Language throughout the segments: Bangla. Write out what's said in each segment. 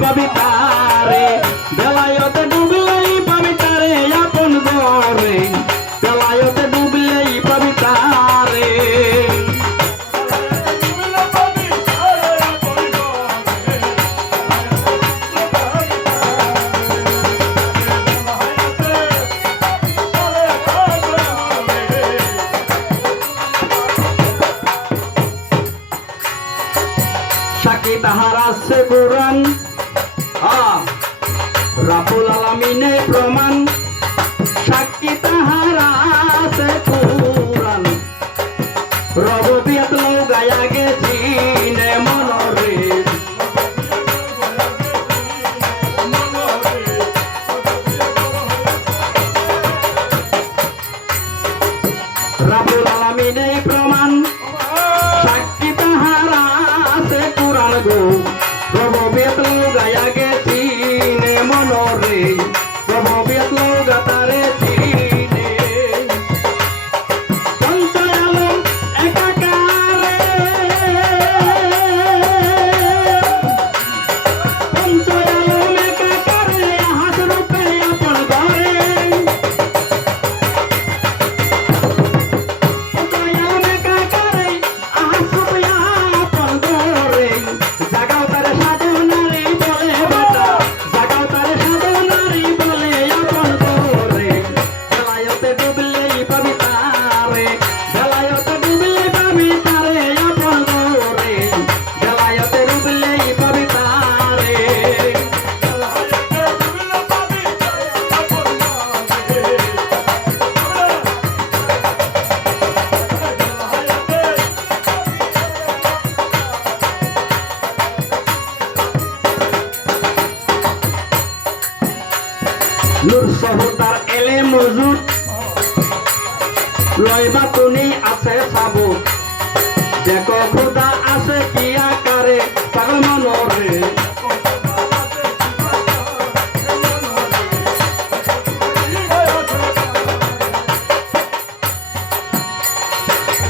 পাবি তারে বেলায়তে ডুবলেই পাবি তারে আপন ঘরে বেলায়তে ডুবলেই পাবি তারে সাকি তাহার আছে কোরআন রাব্বুল আলামিনে প্রমাণ সাক্ষী তাহার আছে কোরআন রববিয়াত লও গায়া গেছি নে মনরে রাব্বুল আলামিনে প্রমাণ সাক্ষী তাহার আছে কোরআন গো রববিয়াত লও গায়া গেছি নে মনরে রববিয়াত লও গাতারে চিনে পঞ্চয়ালম একাকারে পঞ্চয়ালম একাকারে হাস রূপে আপন ঘরে পঞ্চয়ালম একাকারে হাস রূপে আপন ঘরে জাগাও তারে সাধনারি বলে বেটা জাগাও তারে সাধনারি বলে আপন ঘরে বেলায়তে ডুবলেই পাবি তারে বেলায়তে ডুবলেই পাবি তারে আপন ঘরে বেলায়তে ডুবলেই পাবি তারে নূর সহতার এলে মজুদ লইবা তুমি আছে সাবু দেখো খোদা আছে কি আকারে পাগল মনরে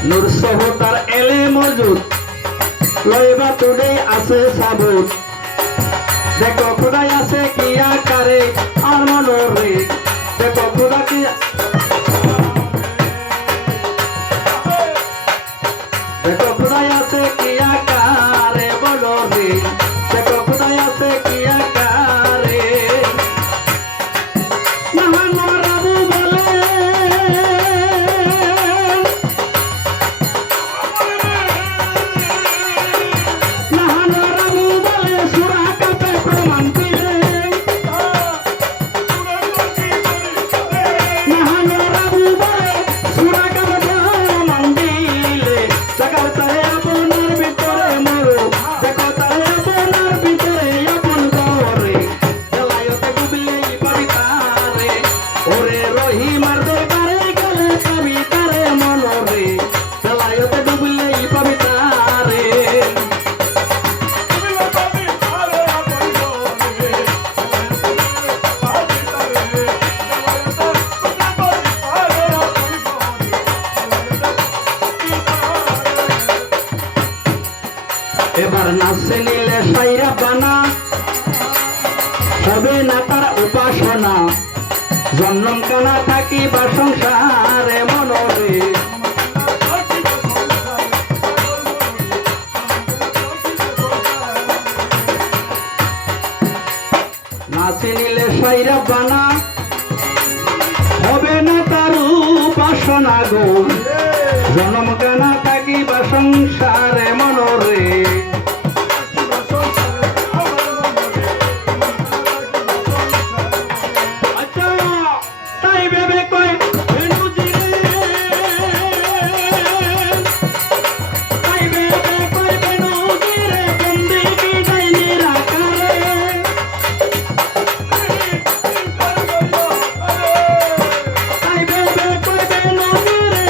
নূর সহতার এলে মজুদ লইবা তুমি আছে সাবু দেখো খোদাই আছে কি আকারে আর মনরে দেখো খোদা কি দেখো খোদাই আছে কি আকারে বলো রে দেখো খোদাই আছে কি আকারে মহান রাবু বলে মহান রাবু বলে সূরা কাপে প্রমাণ দিলে মহান রাবু বলে সূরা কাপে প্রমাণ দিলে জাগাও তারে আপনার ভিতরে মরো দেখো তারে আপনার ভিতরে আপন ঘরে বেলায়তে ডুবলেই পাবি তারে ওরে রহিমার দরবারে গেলে পাবি তারে মনরে বেলায়তে ডুবলেই পাবি তারে এবার নাচে নিলে সাইরা বানা হবে না তার উপাসনা জন্ম কানা থাকি বা সংসারে মনরে নাচে নিলে সাইরা বানা হবে না তার উপাসনা গো জন্ম কানা থাকি বা সংসারে মনরে আচ্ছা তাই ভেবে কই তাই ভেবে কই বেনুজিরে বন্দি কি যাইনি রাখারে তাই ভেবে কই বেনুজিরে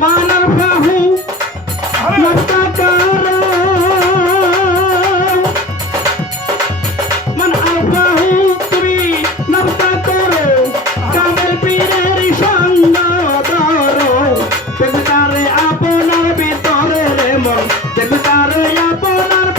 মানার বাহু নস্তাকার মান আলবাহু তুমি নস্তা করো কামেল পীরের সঙ্গ ধরো দেখবে তারে আপনার ভিতরে রে মন দেখবে তারে আপনার